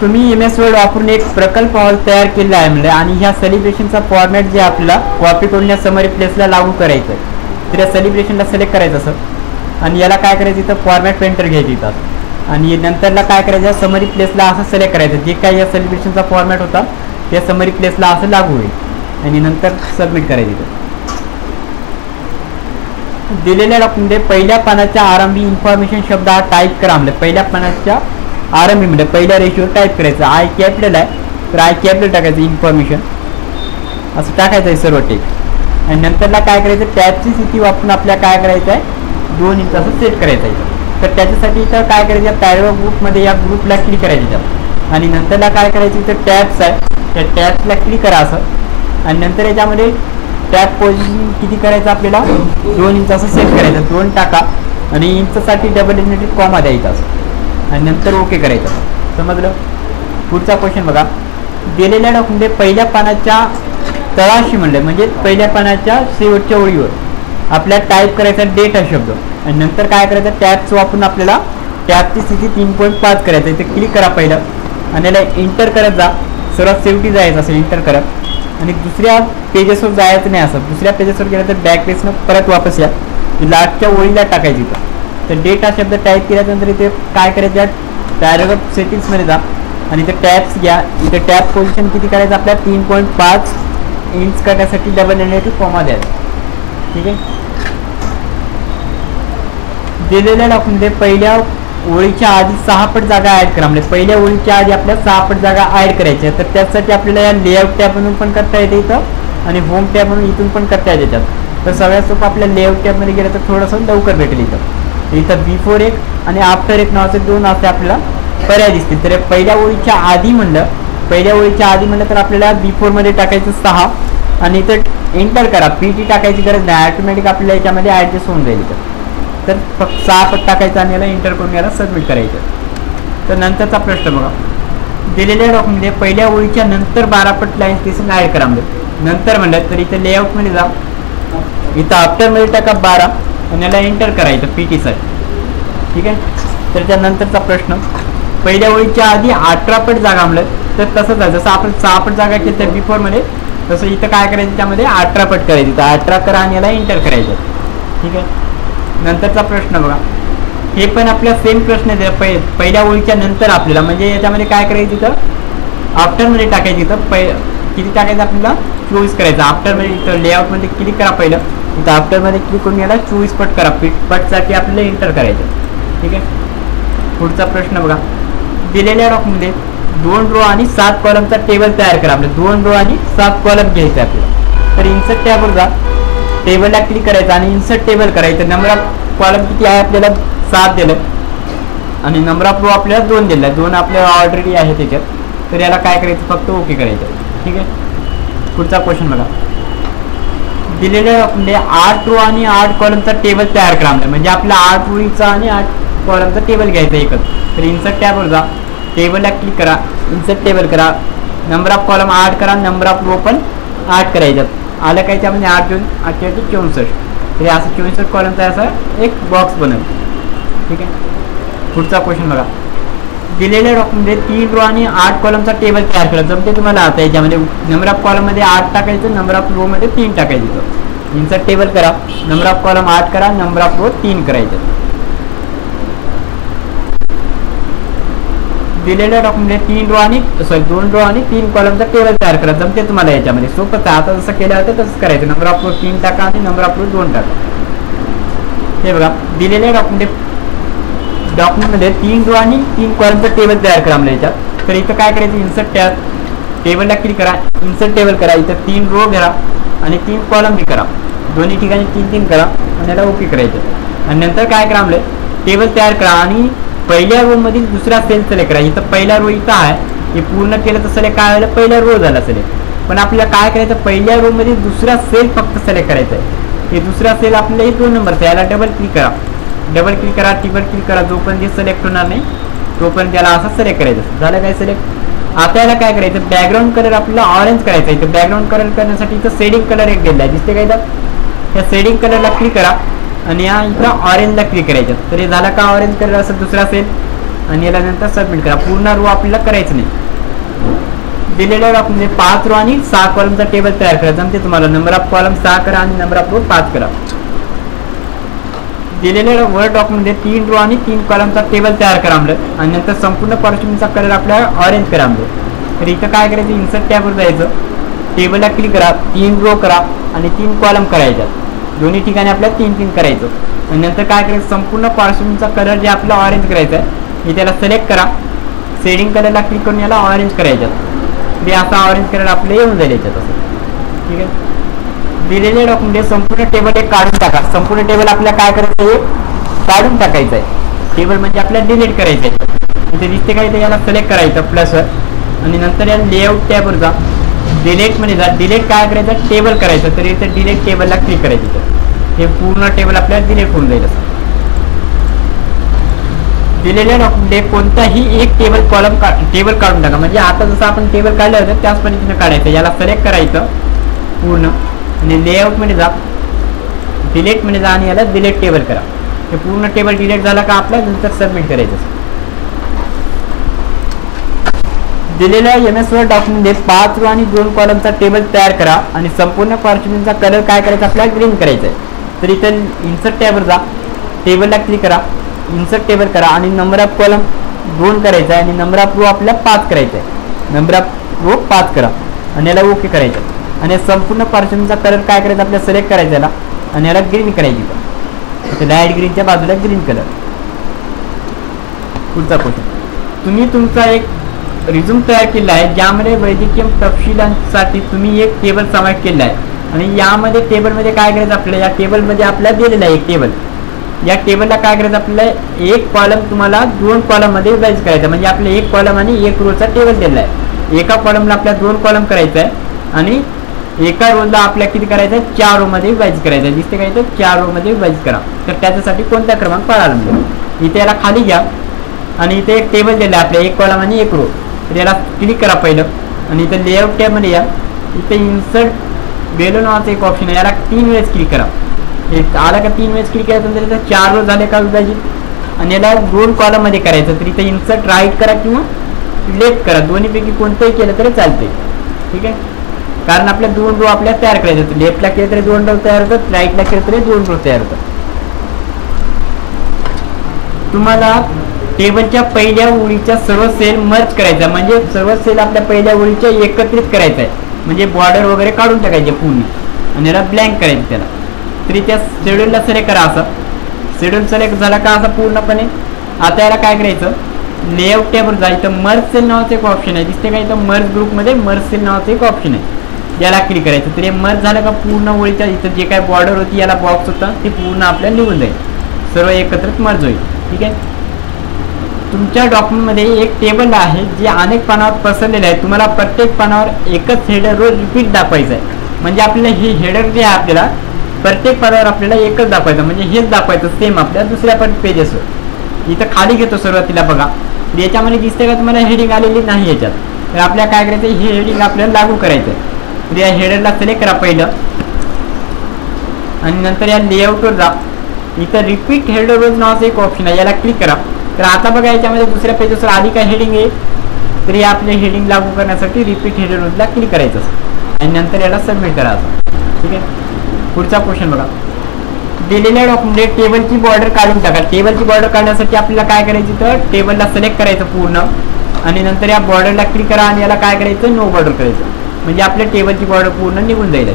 तुम्ही MS word वापरून एक प्रकल्प हॉल तयार केला आहे म्हणजे आणि ह्या सेलिब्रेशनचा फॉर्मॅट जे आपल्याला कॉपी करून या समरी प्लेसला लागू करायचं आहे तर या सेलिब्रेशनला सिलेक्ट करायचं असं आणि याला काय करायचं इथं फॉर्मॅट पेंटर घ्यायचं इथं आणि नंतरला काय करायचं समरी प्लेसला असं सिलेक्ट करायचं जे काय या सेलिब्रेशनचा फॉर्मॅट होता त्या समरी प्लेसला असं लागू होईल आणि नंतर सबमिट करायचं इथं दिलेल्या डॉक्युमेंटमध्ये पहिल्या पानाच्या आरंभी इन्फॉर्मेशन शब्द हा टाईप करा म्हणजे पहिल्या पानाच्या आरंभी म्हणजे पहिल्या रेषेवर टाईप करायचं आय कॅपिटल आहे तर आय कॅपिटल टाकायचं इन्फॉर्मेशन असं टाकायचं आहे सर्व टेक्स्ट आणि नंतरला काय करायचं टॅबची स्थिती वापरून आपल्याला काय करायचं आहे 2 इंच असं सेट करायचं आहे तर त्याच्यासाठी इथं काय करायचं पॅराग्राफ ग्रुपमध्ये या ग्रुपला क्लिक करायचं इथं आणि नंतरला काय करायचं इथं टॅब्स आहे त्या टॅब्सला क्लिक करा असं आणि नंतर याच्यामध्ये टॅब पोझिशन किती करायचं आपल्याला 2 इंच असं सेट करायचं 2 टाका आणि इंचसाठी डबल इन्व्हर्टेड कॉमा द्यायचा असं आणि नंतर ओके करायचं समजलं पुढचा क्वेश्चन बघा दिलेल्या डॉक्युमेंटमध्ये पहिल्या पानाच्या तळाशी म्हणलं म्हणजे पहिल्या पानाच्या शेवटच्या ओळीवर आपल्याला टाईप करायचा डेट हा शब्द आणि नंतर काय करायचं टॅब्स वापरून आपल्याला टॅबची स्थिती 3.5 करायचं इथे क्लिक करा पहिलं आणि याला इंटर करत जा सर्वात शेवटी जायचं असेल इंटर करत आणि दुसऱ्या पेजेसवर जायचं नाही असं दुसऱ्या पेजेसवर गेलं तर बॅक पेजनं परत वापस या लास्टच्या ओळीला टाकायची इथं तर डेट हा शब्द टाईप केल्यानंतर इथे काय करायचं पॅराग्राफ सेटिंग्समध्ये जा आणि इथे टॅब्स घ्या इथे टॅब पोझिशन किती करायचं आपल्याला 3.5 इंच करण्यासाठी डबल इन्व्हर्टेड कॉमा द्यायचा ठीक आहे दिलेल्या डॉक्युमेंटमध्ये पहिल्या ओळीच्या आधी 6 पट जागा ॲड करा म्हणजे पहिल्या ओळीच्या आधी आपल्याला 6 पट जागा ॲड करायच्या तर त्यासाठी आपल्याला या लेआउट टॅबमधून पण करता येते इथं आणि होम टॅबमधून इथून पण करता येते त्यात तर सगळ्यात सोपं आपल्या लेआउट टॅबमध्ये गेलं तर थोडंसं लवकर भेटेल इथं बिफोर एक आणि आफ्टर एक नावाचे 2 असे आपल्याला पर्याय दिसतील तर पहिल्या ओळीच्या आधी म्हणलं तर आपल्याला बिफोरमध्ये टाकायचं 6 आणि इथं एंटर करा PT टाकायची गरज नाही ऑटोमॅटिक आपल्याला याच्यामध्ये ॲडजस्ट होऊन जाईल तर फक्त 6 पट टाकायचं आणि याला एंटर करून याला सबमिट करायचं तर नंतरचा प्रश्न बघा दिलेल्या डॉक्युमेंटमध्ये पहिल्या ओळीच्या नंतर 12 पट लाईन स्पेसिंग ॲड करा म्हणजे नंतर म्हणलं तर इथं लेआउटमध्ये जा इथं आफ्टरमध्ये टाका 12 आणि याला एंटर करायचं PT साठी ठीक आहे तर त्यानंतरचा प्रश्न पहिल्या ओळीच्या आधी 18 पट जागा म्हणलं तर तसंच आहे जसं आपण 6 पट जागा केली तर बिफोरमध्ये तसं इथं काय करायचं त्यामध्ये 18 पट करायचं इथं 18 करा आणि याला एंटर करायचं ठीक आहे नंतरचा प्रश्न बघा हे पण आपल्या सेम प्रश्न पहिल्या ओळीच्या नंतर आपल्याला म्हणजे याच्यामध्ये काय करायचं इथं आफ्टरमध्ये टाकायचं इथं किती टाकायचं आपल्याला 24 करायचं आफ्टरमध्ये इथं लेआउटमध्ये क्लिक करा पहिलं इथं आफ्टरमध्ये क्लिक करून याला 24 पट करा पटसाठी आपल्याला एंटर करायचं ठीक आहे पुढचा प्रश्न बघा दिलेल्या डॉक्युमेंटमध्ये 2 रो आणि 7 कॉलमचा टेबल तयार करा आपल्याला 2 रो आणि 7 कॉलम घ्यायचे आपल्याला तर इन्सर्ट टॅबवर जा टेबलला क्लिक करायचं आणि इन्सर्ट टेबल करायचं नंबर ऑफ कॉलम किती आहे आपल्याला 7 दिलं आणि नंबर ऑफ रो आपल्याला 2 दिला 2 आपल्याला ऑलरेडी आहे त्याच्यात तर याला काय करायचं फक्त ओके करायचं ठीक आहे पुढचा क्वेश्चन बघा दिलेल्या डॉक्युमेंटमध्ये 8 रो आणि 8 कॉलमचा टेबल तयार करा म्हणजे आपला 8 रोचा आणि 8 कॉलमचा टेबल घ्यायचा एकच तर इन्सर्ट टॅबवर जा टेबलला क्लिक करा इन्सर्ट टेबल करा नंबर ऑफ कॉलम 8 करा नंबर ऑफ रो पण 8 करायच्यात आलं काय त्यामध्ये 8 2 8 64 तरी असं 64 कॉलमचा असं एक बॉक्स बनव ठीक आहे पुढचा क्वेश्चन बघा दिलेल्या डॉक्युमेंटमध्ये 3 रो आणि 8 कॉलमचा टेबल तयार करा जमते तुम्हाला आता याच्यामध्ये नंबर ऑफ कॉलममध्ये 8 टाकायचं नंबर ऑफ रोमध्ये 3 टाकायचं इन्सर्ट टेबल करा नंबर ऑफ कॉलम 8 करा नंबर ऑफ रो 3 करायचं दिलेल्या डॉक्युमेंटमध्ये 2 रो आणि 3 कॉलमचा टेबल तयार करा जमते तुम्हाला याच्यामध्ये सोपंच आहे आता जसं केलं होतं तसंच करायचं नंबर ऑफ रो 3 टाका आणि नंबर ऑफ रो 2 टाका हे बघा दिलेल्या डॉक्युमेंटमध्ये 3 रो आणि 3 कॉलमचा टेबल तयार करा म्हणजे याच्यात तर इथं काय करायचं इन्सर्ट टॅब टेबलला क्लिक करा इन्सर्ट टेबल करा इथं 3 रो करा आणि 3 कॉलम बी करा दोन्ही ठिकाणी 3 करा आणि याला ओके करायचं आणि नंतर काय करा म्हणजे टेबल तयार करा आणि पहिल्या रो मधील दुसरा सेल सिलेक्ट करा इथं पहिला रो इथं आहे हे पूर्ण केलं तर सिलेक्ट काय व्हायला पहिला रो झाला सिलेक्ट पण आपल्याला काय करायचं पहिल्या रो मध्ये दुसरा सेल फक्त सिलेक्ट करायचा आहे हे दुसरा सेल आपल्याला हे 2 नंबरचा याला डबल क्लिक करा ट्रिपल क्लिक करा जोपर्यंत हे सिलेक्ट होणार नाही तोपर्यंत त्याला असं सिलेक्ट करायचं झालं काय सिलेक्ट आता याला काय करायचं बॅकग्राऊंड कलर आपल्याला ऑरेंज करायचा इथं बॅकग्राऊंड कलर करण्यासाठी इथं शेडिंग कलर एक दिलेला आहे दिसते काय इथं या शेडिंग कलरला क्लिक करा आणि या इथं ऑरेंजला क्लिक करायचं तर हे झाला का ऑरेंज कलर असं दुसरा सेल आणि याला नंतर सबमिट करा. पूर्ण रो आपल्याला करायचं नाही. दिलेल्या डॉक्युमेंटमध्ये 5 रो आणि 6 कॉलमचा टेबल तयार करा. जमते तुम्हाला. नंबर ऑफ कॉलम 6 करा आणि नंबर ऑफ रो 5 करा. दिलेल्या वर्ड डॉक्युमेंटमध्ये 3 रो आणि 3 कॉलमचा टेबल तयार करा म्हणलं आणि नंतर संपूर्ण पार्श्वभूमीचा कलर आपल्याला ऑरेंज करा म्हणलं. तर इथं काय करायचं, इन्सर्ट टॅबवर जायचं, टेबलला क्लिक करा, 3 रो करा आणि 3 कॉलम करायच्यात. दोन्ही ठिकाणी आपल्याला 3-3 करायचं. आणि नंतर काय करायचं, संपूर्ण पार्श्वभूमीचा कलर जे आपल्याला ऑरेंज करायचा आहे हे त्याला सिलेक्ट करा. शेडिंग कलरला क्लिक करून याला ऑरेंज करायच्यात. ते असा ऑरेंज कलर आपल्याला येऊन जाईल याच्यात असं. ठीक आहे. दिलेल्या डॉक्युमेंट संपूर्ण टेबल एक काढून टाका. संपूर्ण टेबल आपल्याला काय करायचं आहे, काढून टाकायचं आहे. टेबल म्हणजे आपल्याला डिलीट करायचं आहे. इथे दिसते काय, ते याला सिलेक्ट करायचं प्लसवर आणि नंतर याला लेआउट टॅबवर जा. डिलीट मध्ये जा. डिलीट काय करायचं, टेबल करायचं. तर इथे डिलीट टेबलला क्लिक करायचं. हे पूर्ण टेबल आपल्याला डिलीट होऊन जाईल असं. दिलेल्या डॉक्युमेंट कोणताही एक टेबल काढून टाका. म्हणजे आता जसं आपण टेबल काढलं होतं त्याच पद्धतीने काढायचं. याला सिलेक्ट करायचं पूर्ण आणि लेआउट मध्ये जा, डिलीट मध्ये जा आणि याला डिलीट टेबल करा. हे पूर्ण टेबल डिलीट झाला का आपल्या नंतर सबमिट करायचं. दिलेल्या MS वर्ड डॉक्युमेंटमध्ये 5 रो आणि 2 कॉलमचा टेबल तयार करा आणि संपूर्ण पार्श्वभूमीचा कलर काय करायचा, आपल्याला ग्रीन करायचा आहे. तर इथं इन्सर्ट टॅबवर जा, टेबलला क्लिक करा, इन्सर्ट टेबल करा आणि नंबर ऑफ कॉलम 2 करायचा आहे आणि नंबर ऑफ रो आपल्याला 5 करायचा आहे. नंबर ऑफ रो 5 करा आणि याला ओके करायचं. आणि संपूर्ण पार्श्वभूमीचा कलर काय करायचा, आपल्याला सिलेक्ट करायचा याला आणि याला ग्रीन करायची. लाईट ग्रीनच्या बाजूला ग्रीन कलर. पुढचा क्वेश्चन, तुम्ही तुमचा एक रिझ्यूम तयार केला आहे ज्यामध्ये वैद्यकीय तपशिलांसाठी तुम्ही एक टेबल समाविष्ट केला आहे आणि यामध्ये टेबलमध्ये काय करायचं, आपल्याला या टेबलमध्ये आपल्याला दिलेला आहे एक टेबल. या टेबलला काय करायचं, आपल्याला एक कॉलम तुम्हाला 2 कॉलम मध्ये विभाजित करायचा. म्हणजे आपल्याला एक कॉलम आणि एक रोचा टेबल दिलेला आहे. एका कॉलमला आपल्याला 2 कॉलम करायचा आहे आणि एका रोजला आपल्याला किती करायचं आहे, 4 रो मध्ये विभाजित करायचं आहे. दिसते काय, तर 4 रो मध्ये विभाजित करा. तर त्याच्यासाठी कोणता क्रमांक पाळायला मिळेल. इथे याला खाली घ्या आणि इथे एक टेबल दिलं आहे आपल्या एक कॉलम आणि एक रो. तर याला क्लिक करा पहिलं आणि इथे लेआउट टॅबमध्ये या. इथे इन्सर्ट बेलो नावाचं एक ऑप्शन आहे, याला 3 वेळेस क्लिक करा. आला का 3 वेळेस क्लिक केला तर इथे 4 रो झाले का विभाजित आणि याला 2 कॉलम मध्ये करायचं. तर इथे इन्सर्ट राईट करा किंवा लेफ्ट करा, दोन्हीपैकी कोणतंही केलं तरी चालते. ठीक आहे. कारण आपल्या 2 रो आपल्याला तयार करायचे होते. लेफ्टला केलं तरी 2 रो तयार होतात, राईटला केलं तरी 2 रो तयार होतात. तुम्हाला टेबलच्या पहिल्या ओळीच्या सर्व सेल मर्ज करायचा, म्हणजे सर्व सेल आपल्या पहिल्या ओळीच्या एकत्रित करायचा आहे. म्हणजे बॉर्डर वगैरे काढून टाकायचे पूर्ण आणि याला ब्लँक करायचं त्याला. तरी त्या शेड्यूलला सिलेक्ट करा. असं शेड्यूल सिलेक्ट झाला का असं पूर्णपणे. आता याला काय करायचं, लेआउट टॅबवर जायचं. मर्ज सेल नावाचं एक ऑप्शन आहे, दिसते का इथं मर्ज ग्रुपमध्ये मर्ज सेल नावाचं एक ऑप्शन आहे, याला क्लिक करायचं. तर हे मर्ज झालं का पूर्ण ओळीच्या इथं जे काय बॉर्डर होती याला बॉक्स होता ते पूर्ण आपल्याला निघून जाईल, सर्व एकत्रित मर्ज होईल. ठीक आहे. तुमच्या डॉक्युमेंटमध्ये एक टेबल आहे जे अनेक पानावर पसरलेलं आहे. तुम्हाला प्रत्येक पानावर एकच हेडर रो रिपीट दाखवायचं आहे. म्हणजे आपल्याला हे हेडर जे आहे आपल्याला प्रत्येक पानावर आपल्याला एकच दाखवायचं, म्हणजे हेच दाखवायचं सेम आपल्या दुसऱ्या पेजेसवर. इथं खाली घेतो सुरुवातीला बघा, याच्यामध्ये दिसते का तुम्हाला हेडिंग आलेली नाही याच्यात. तर आपल्याला काय करायचं, हे हेडिंग आपल्याला लागू करायचं आहे. तर या हेडरला सिलेक्ट करा पहिलं आणि नंतर या लेआउटवर जा. इथं रिपीट हेडर रोज नावाचं एक ऑप्शन आहे, याला क्लिक करा. तर आता बघा याच्यामध्ये दुसऱ्या पेजेसवर आधी काय हेडिंग आहे, तर या आपले हेडिंग लागू करण्यासाठी रिपीट हेडर रोजला क्लिक करायचं आणि नंतर याला सबमिट करायचं. ठीक आहे. पुढचा क्वेश्चन बघा, दिलेल्या डॉक्युमेंट टेबलची बॉर्डर काढून टाका. टेबलची बॉर्डर काढण्यासाठी आपल्याला काय करायची, तर टेबलला सिलेक्ट करायचं पूर्ण आणि नंतर या बॉर्डरला क्लिक करा आणि याला काय करायचं, नो बॉर्डर करायचं. म्हणजे आपल्या टेबलची बॉर्डर पूर्ण निघून जाईल.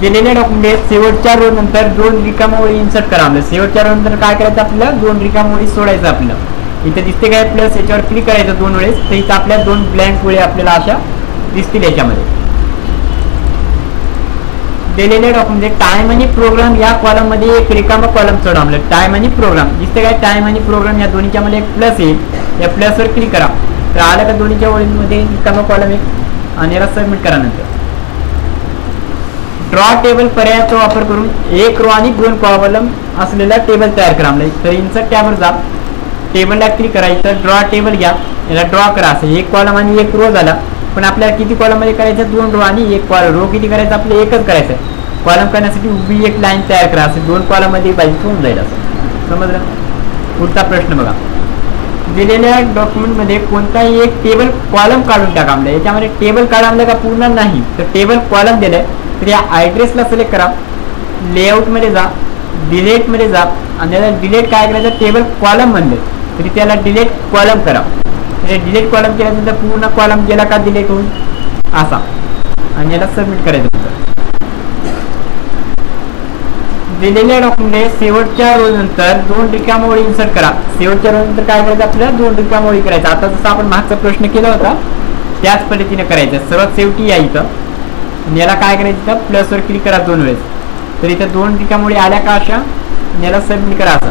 दिलेल्या डॉक्युमेंट शेवटच्या रो नंतर 2 रिकाम्या ओळी इन्सर्ट करा. शेवटच्या रो नंतर काय करायचं, आपल्याला 2 रिकाम्या ओळी सोडायचं. आपल्याला इथे दिसते काय प्लस, याच्यावर क्लिक करायचं 2 वेळेस. तर इथं आपल्या 2 ब्लँक ओळी आपल्याला अशा दिसतील याच्यामध्ये. दिलेल्या डॉक्युमेंट टाइम आणि प्रोग्राम या कॉलम मध्ये एक रिकामा कॉलम सोडा. आपल्याला टाइम आणि प्रोग्राम दिसते काय, टाइम आणि प्रोग्राम या दोन्हीच्या मध्ये एक प्लस येईल, या प्लसवर क्लिक करा. तर आलं का दोन्हीच्या ओळींमध्ये रिकामा कॉलम एक आणि याला सबमिट करा. नंतर ड्रॉ टेबल पर्यायाचा वापर करून 1 रो आणि 2 कॉलम असलेला टेबल तयार करा. तर इन्सर्ट टॅबवर जा, टेबलला क्लिक करायचं, ड्रॉ टेबल घ्या, याला ड्रॉ करा. असं 1 कॉलम आणि 1 रो झाला. पण आपल्याला किती कॉलम मध्ये करायचं, 2 रो आणि 1 कॉलम. रो किती करायचं, आपल्याला एकच करायचं. कॉलम करण्यासाठी उभी एक लाईन तयार करा. असं 2 कॉलम मध्ये विभाजित होऊन जाईल. असं समजलं. पुढचा प्रश्न बघा, दिलेल्या डॉक्युमेंटमध्ये कोणताही एक टेबल कॉलम काढून टाका. म्हणजे याच्यामध्ये टेबल काढायला का पूर्ण नाही तर टेबल कॉलम दिलंय, तर या ॲड्रेसला सिलेक्ट करा, लेआउटमध्ये जा, डिलीटमध्ये जा आणि याला डिलीट काय करायचं, टेबल कॉलम म्हणले तरी त्याला डिलीट कॉलम करा. म्हणजे डिलीट कॉलम केल्यानंतर पूर्ण कॉलम गेला का डिलीट होऊन असा, आणि याला सबमिट करायचं. दिलेल्या डॉक्युमेंट शेवटच्या रोज नंतर 2 रिकाम्या ओळी इन्सर्ट करा. शेवटच्या रोज नंतर काय करायचं, आपल्याला 2 रिकाम्या ओळी करायचं. आता जसं आपण मागचा प्रश्न केला होता त्याच पद्धतीने करायचं. सर्वात शेवटी या इथं आणि याला काय करायचं, तर प्लसवर क्लिक करा 2 वेळेस, तर इथं 2 रिकाम्या ओळी आल्या का अशा, याला सबमिट करा असं.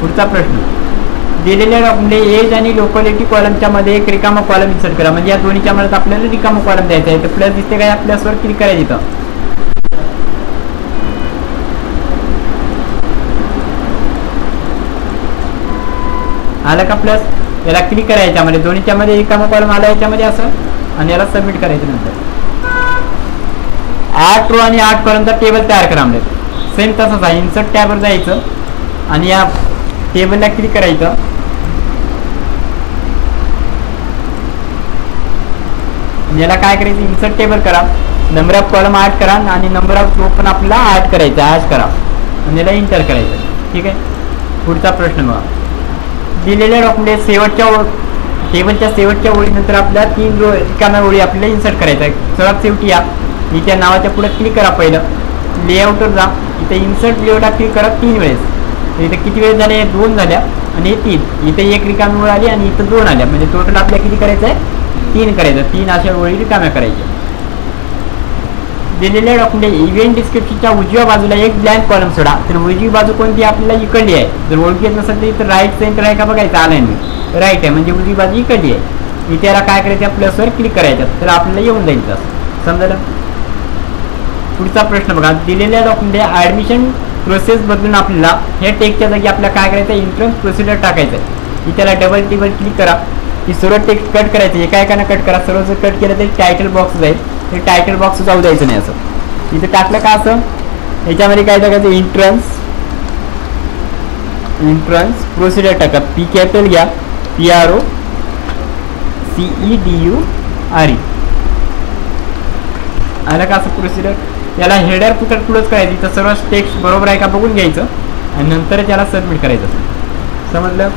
पुढचा प्रश्न, दिलेल्या डॉक्युमेंट एज आणि लोकॅलिटी कॉलमच्या मध्ये एक रिकामा कॉलम इन्सर्ट करा. म्हणजे या दोन्हीच्या मध्ये आपल्याला रिकामा कॉलम द्यायचा आहे. तर प्लस दिसते काय, प्लसवर क्लिक करायचं इथं. आलं का प्लस, याला क्लिक करायचं. याच्यामध्ये दोन्हीच्या मध्ये रिकामा कॉलम आला याच्यामध्ये असं, आणि याला सबमिट करायचं. नंतर 8 रो आणि 8 कॉलमचा टेबल तयार करा. म्हणजे सेम तसंच आहे, इन्सर्ट टॅबवर जायचं आणि या टेबलला क्लिक करायचं. याला काय करायचं, इन्सर्ट टेबल करा, नंबर ऑफ कॉलम ऍड करा आणि नंबर ऑफ रो पण आपल्याला ऍड करायचं, ऍड करा आणि याला इंटर करायचं. ठीक आहे. पुढचा प्रश्न बघा, दिलेल्या डॉक्युमेंट टेबलच्या शेवटच्या ओळीनंतर आपल्याला 3 रो रिकाम्या ओळी आपल्याला इन्सर्ट करायचं आहे. सर्वात शेवटी या इथे नावाच्या पुढे क्लिक करा. पहिलं लेआउटवर जा, इथे इन्सर्ट लेआउटला क्लिक करा 3 वेळेस. इथे किती वेळेस झाले, 2 झाल्या आणि 3. इथे 1 रिकामी ओळ आली आणि इथं 2 आल्या. म्हणजे टोटल आपल्याला किती करायचं आहे, 3 करायचं. 3 अशा ओळी रिकाम्या करायच्या. दिलेल्या डॉक्युमेंट इव्हेंट डिस्क्रिप्शनच्या उजव्या बाजूला एक ब्लँक कॉलम सोडा. तर उजवी बाजू कोणती, आपल्याला इकडली आहे. जर ओळखी येत नसेल तर इथं राईट सेंटर आहे का बघायचं, अलाइनमेंट राईट आहे म्हणजे उजवी बाजू इकडली आहे. इथे याला काय करायचं, प्लसवर क्लिक करायचं, तर आपल्याला येऊन जाईल तसं. समजलं. पुढचा प्रश्न बघा, दिलेल्या डॉक्युमेंट ऍडमिशन प्रोसेस बदलून आपल्याला हे टेक्स्टच्या जागी आपल्याला काय करायचं, एंट्रन्स प्रोसिजर टाकायचं आहे. इथे त्याला डबल क्लिक करा, ही सर्व टेक्स्ट कट करायचं. एका एकानं कट करा. सर्व जर कट केलं तर टायटल बॉक्स जाईल, ते टायटल बॉक्स जाऊ द्यायचं नाही. असं इथे टाकलं का असं, याच्यामध्ये काय टाकायचं, एंट्रन्स प्रोसिजर टाका. पी कॅपिटल घ्या, PROCEDURE. आलं का असं प्रोसिजर. याला हेडर फुटर क्लोज करायचं. इथं सर्व टेक्स्ट बरोबर आहे का बघून घ्यायचं आणि नंतर त्याला सबमिट करायचं. समजलं.